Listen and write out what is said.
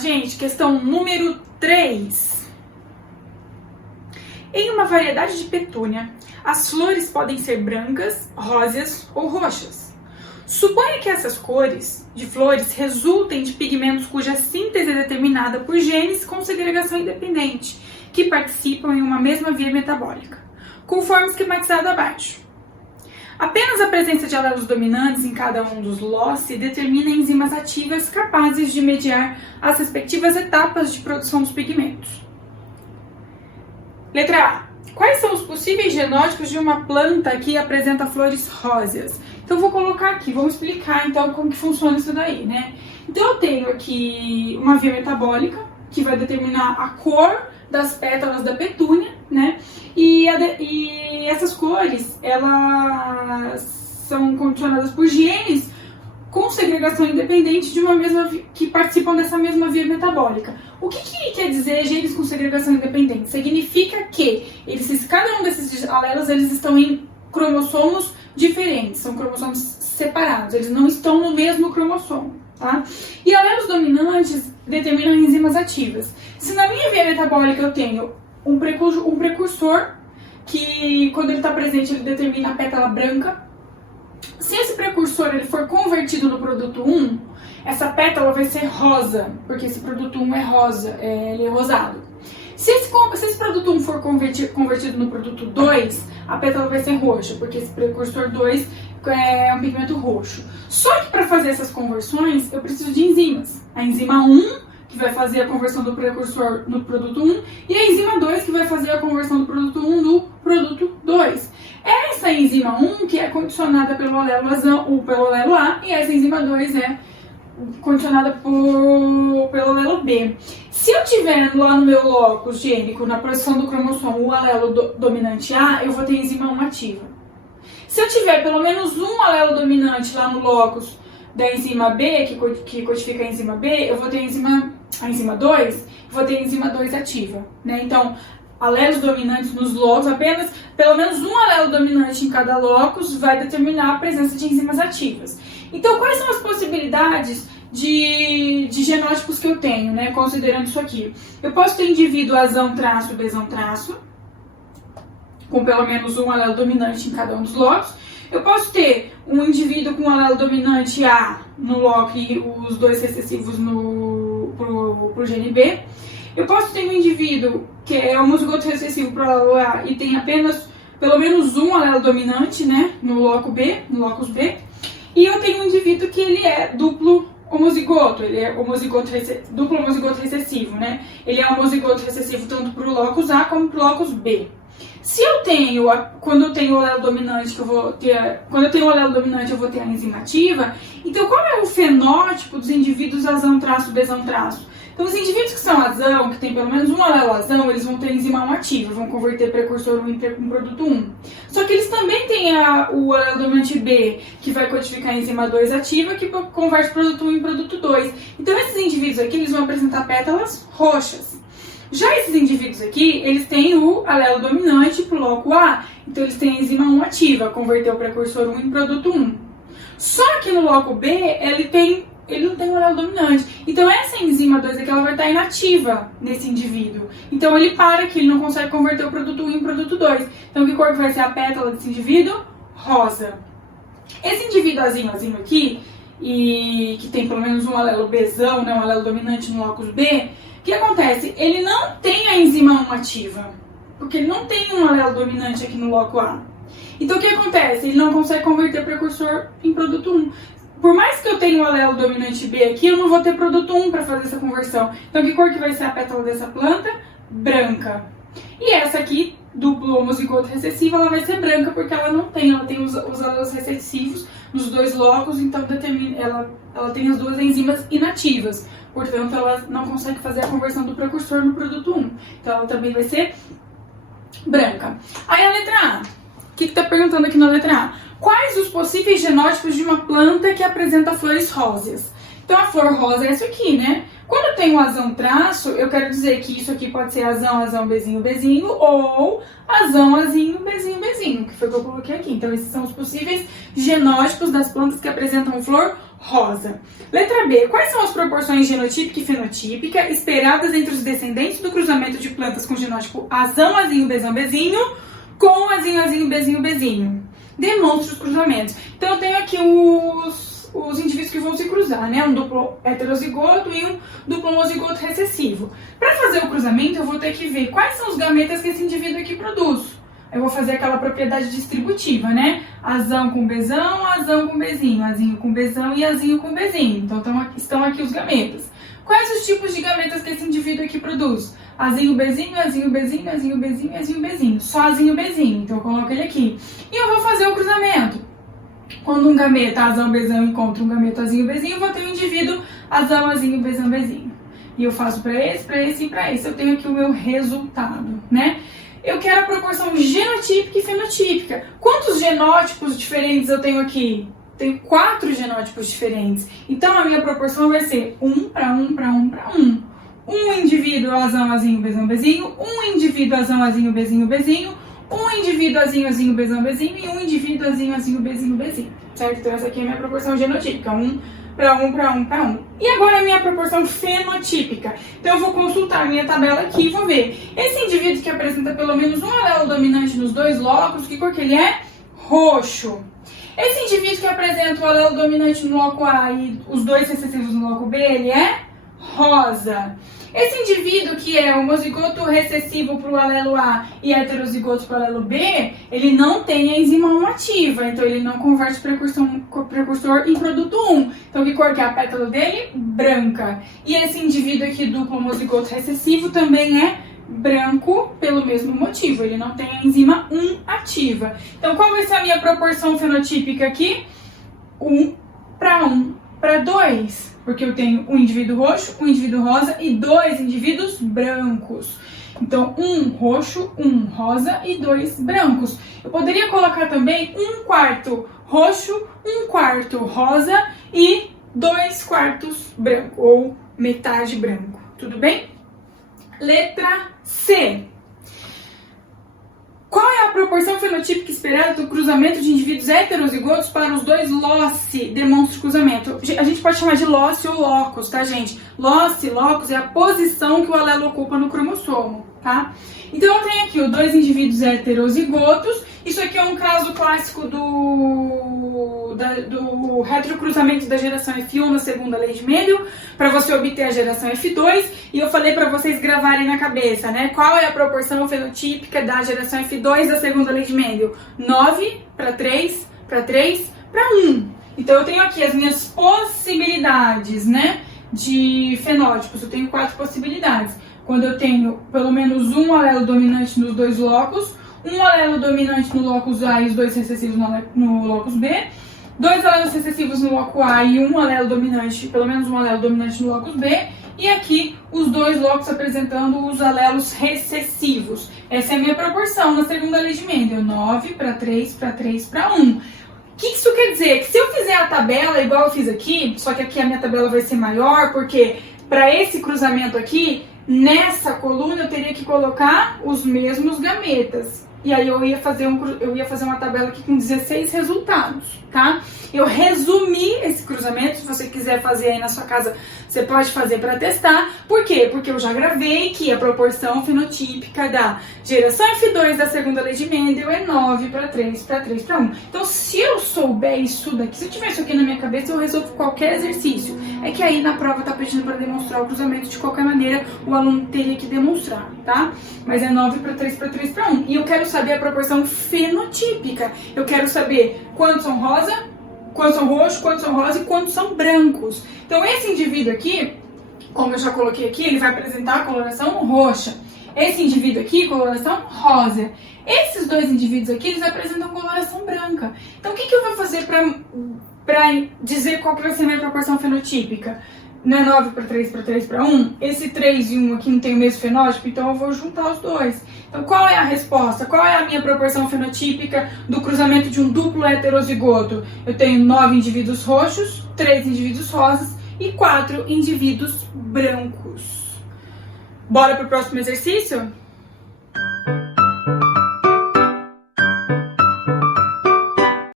gente, questão número 3. Em uma variedade de petúnia, as flores podem ser brancas, róseas ou roxas. Suponha que essas cores de flores resultem de pigmentos cuja síntese é determinada por genes com segregação independente, que participam em uma mesma via metabólica, conforme esquematizado abaixo. Apenas a presença de alelos dominantes em cada um dos loci determina enzimas ativas capazes de mediar as respectivas etapas de produção dos pigmentos. Letra A. Quais são os possíveis genótipos de uma planta que apresenta flores róseas? Então, vou colocar aqui, vamos explicar então como que funciona isso daí, né? Então, eu tenho aqui uma via metabólica que vai determinar a cor das pétalas da petúnia, né? E essas cores, elas são condicionadas por genes com segregação independente de uma mesma que participam dessa mesma via metabólica. O que quer dizer genes com segregação independente? Significa que cada um desses alelos eles estão em cromossomos diferentes, são cromossomos separados, eles não estão no mesmo cromossomo, tá? E alelos dominantes determinam enzimas ativas. Se na minha via metabólica eu tenho um precursor que, quando ele está presente, ele determina a pétala branca. Se esse precursor ele for convertido no produto 1, essa pétala vai ser rosa, porque esse produto 1 é rosa, ele é rosado. Se esse produto 1 for convertido no produto 2, a pétala vai ser roxa, porque esse precursor 2 é um pigmento roxo. Só que para fazer essas conversões, eu preciso de enzimas. A enzima 1, que vai fazer a conversão do precursor no produto 1, e a enzima 2, que vai fazer a conversão do produto 1 no produto 2. Essa enzima 1 que é condicionada pelo alelo A, e essa enzima 2 é condicionada pelo alelo B. Se eu tiver lá no meu locus gênico, na posição do cromossomo, o alelo dominante A, eu vou ter a enzima 1 ativa. Se eu tiver pelo menos um alelo dominante lá no locus da enzima B, que codifica a enzima B, eu vou ter a enzima 2, vou ter a enzima 2 ativa, né? Então, alelos dominantes nos locus, apenas pelo menos um alelo dominante em cada locus vai determinar a presença de enzimas ativas. Então, quais são as possibilidades de genótipos que eu tenho, né? Considerando isso aqui. Eu posso ter indivíduo Azão traço, Bzão traço, com pelo menos um alelo dominante em cada um dos locus. Eu posso ter um indivíduo com um alelo dominante A no loco e os dois recessivos pro gene B. Eu posso ter um indivíduo que é homozigoto recessivo para o alelo A e tem apenas pelo menos um alelo dominante, né, no locus B. E eu tenho um indivíduo que ele é duplo homozigoto, ele é duplo homozigoto recessivo, né? Ele é homozigoto recessivo tanto para o locus A como para o locus B. Se eu tenho, quando eu tenho o alelo dominante, quando eu tenho o alelo dominante, eu vou ter a enzima ativa. Então, qual é o fenótipo dos indivíduos Azão traço, Bzão traço? Então, os indivíduos que são Azão, que tem pelo menos um alelo Azão, eles vão ter enzima 1 ativa, vão converter precursor 1 em produto 1. Só que eles também têm o alelo dominante B, que vai codificar a enzima 2 ativa, que converte produto 1 em produto 2. Então, esses indivíduos aqui, eles vão apresentar pétalas roxas. Já esses indivíduos aqui, eles têm o alelo dominante pro loco A, então eles têm a enzima 1 ativa, converter o precursor 1 em produto 1. Só que no loco B, ele não tem o alelo dominante. Então essa enzima 2 aqui, ela vai estar inativa nesse indivíduo. Então ele para que ele não consegue converter o produto 1 em produto 2. Então que cor que vai ser a pétala desse indivíduo? Rosa. Esse indivíduo azinho aqui, e que tem pelo menos um alelo Bzão, né, um alelo dominante no locus B, o que acontece? Ele não tem a enzima 1 ativa, porque ele não tem um alelo dominante aqui no loco A. Então o que acontece? Ele não consegue converter o precursor em produto 1. Por mais que eu tenha um alelo dominante B aqui, eu não vou ter produto 1 para fazer essa conversão. Então que cor que vai ser a pétala dessa planta? Branca. E essa aqui, duplo homozigoto recessiva, ela vai ser branca porque ela tem os alelos recessivos nos dois locos, então ela tem as duas enzimas inativas. Portanto, ela não consegue fazer a conversão do precursor no produto 1. Então, ela também vai ser branca. Aí, a letra A. O que está perguntando aqui na letra A? Quais os possíveis genótipos de uma planta que apresenta flores róseas? Então, a flor rosa é essa aqui, né? Quando eu tenho azão traço, eu quero dizer que isso aqui pode ser azão, bezinho, bezinho, ou azão, azinho, bezinho, bezinho, que foi o que eu coloquei aqui. Então, esses são os possíveis genótipos das plantas que apresentam flor rosa. Letra B. Quais são as proporções genotípica e fenotípica esperadas entre os descendentes do cruzamento de plantas com genótipo azão, azinho, bezão, bezinho com azinho, azinho, bezinho, bezinho? Demonstre os cruzamentos. Então eu tenho aqui os indivíduos que vão se cruzar, né? Um duplo heterozigoto e um duplo homozigoto recessivo. Para fazer o cruzamento, eu vou ter que ver quais são os gametas que esse indivíduo aqui produz. Eu vou fazer aquela propriedade distributiva, né? Azão com bezão, azão com bezinho, azinho com bezão e azinho com bezinho. Então estão aqui os gametas. Quais os tipos de gametas que esse indivíduo aqui produz? Azinho, bezinho, azinho, bezinho, azinho, bezinho, azinho, bezinho. Só azinho, bezinho. Então eu coloco ele aqui. E eu vou fazer o cruzamento. Quando um gameta azão, bezão encontra um gameta azinho, bezinho, eu vou ter um indivíduo azão, azinho, bezão, bezinho. E eu faço para esse e para esse. Eu tenho aqui o meu resultado, né? Eu quero a proporção genotípica e fenotípica. Quantos genótipos diferentes eu tenho aqui? Tenho 4 genótipos diferentes. Então, a minha proporção vai ser 1 para 1 para 1 para 1. Um indivíduo azão, azinho, bezão, bezinho. Um indivíduo azão, azinho, bezinho, bezinho. Um indivíduo azinho, azinho, bezão, bezinho. E um indivíduo azinho, azinho, bezinho, bezinho. Certo? Então, essa aqui é a minha proporção genotípica. 1 para 1 para 1 para 1. E agora a minha proporção fenotípica. Então eu vou consultar a minha tabela aqui e vou ver. Esse indivíduo que apresenta pelo menos um alelo dominante nos 2 locos, que cor que ele é? Roxo. Esse indivíduo que apresenta o alelo dominante no loco A e os 2 recessivos no loco B, ele é rosa. Esse indivíduo que é homozigoto recessivo para o alelo A e heterozigoto para o alelo B, ele não tem a enzima 1 ativa, então ele não converte precursor em produto 1. Então que cor que é a pétala dele? Branca. E esse indivíduo aqui duplo homozigoto recessivo também é branco pelo mesmo motivo, ele não tem a enzima 1 ativa. Então qual vai ser a minha proporção fenotípica aqui? 1 para 1 para 2. Porque eu tenho um indivíduo roxo, um indivíduo rosa e 2 indivíduos brancos. Então, 1 roxo, 1 rosa e 2 brancos. Eu poderia colocar também 1/4 roxo, 1/4 rosa e 2/4 branco, ou metade branco. Tudo bem? Letra C. Qual é a proporção fenotípica esperada do cruzamento de indivíduos heterozigotos para os 2 loci? Demonstra o cruzamento. A gente pode chamar de loci ou locus, tá, gente? Loci, locus é a posição que o alelo ocupa no cromossomo, tá? Então eu tenho aqui os 2 indivíduos heterozigotos. Isso aqui é um caso clássico do retrocruzamento da geração F1 na segunda lei de Mendel, para você obter a geração F2, e eu falei para vocês gravarem na cabeça, né? Qual é a proporção fenotípica da geração F2 da segunda lei de Mendel? 9 para 3 para 3 para 1. Então eu tenho aqui as minhas possibilidades, né, de fenótipos. Eu tenho 4 possibilidades. Quando eu tenho pelo menos um alelo dominante nos 2 locos, um alelo dominante no locus A e os 2 recessivos no locus B, 2 alelos recessivos no loco A e um alelo dominante, pelo menos um alelo dominante no locus B, e aqui os 2 locos apresentando os alelos recessivos. Essa é a minha proporção na segunda lei de Mendel, 9 para 3 para 3 para 1. O que isso quer dizer? Que se eu fizer a tabela igual eu fiz aqui, só que aqui a minha tabela vai ser maior, porque para esse cruzamento aqui, nessa coluna eu teria que colocar os mesmos gametas. E aí eu ia fazer uma tabela aqui com 16 resultados, tá? Eu resumi esse cruzamento. Se você quiser fazer aí na sua casa, você pode fazer para testar. Por quê? Porque eu já gravei que a proporção fenotípica da geração F2 da segunda lei de Mendel é 9 para 3 para 3 para 1. Então, se eu souber isso daqui, se eu tiver isso aqui na minha cabeça, eu resolvo qualquer exercício. É que aí na prova tá pedindo para demonstrar o cruzamento de qualquer maneira, o aluno teria que demonstrar, tá? Mas é 9 para 3 para 3 para 1. E eu quero saber a proporção fenotípica. Eu quero saber quantos são rosa, quantos são roxo, quantos são rosa e quantos são brancos. Então esse indivíduo aqui, como eu já coloquei aqui, ele vai apresentar a coloração roxa. Esse indivíduo aqui, coloração rosa. Esses 2 indivíduos aqui, eles apresentam coloração branca. Então o que eu vou fazer para dizer qual que vai ser a minha proporção fenotípica? Não é 9 para 3 para 3 para 1? Esse 3 e 1 aqui não tem o mesmo fenótipo, então eu vou juntar os 2. Então qual é a resposta? Qual é a minha proporção fenotípica do cruzamento de um duplo heterozigoto? Eu tenho 9 indivíduos roxos, 3 indivíduos rosas e 4 indivíduos brancos. Bora pro próximo exercício?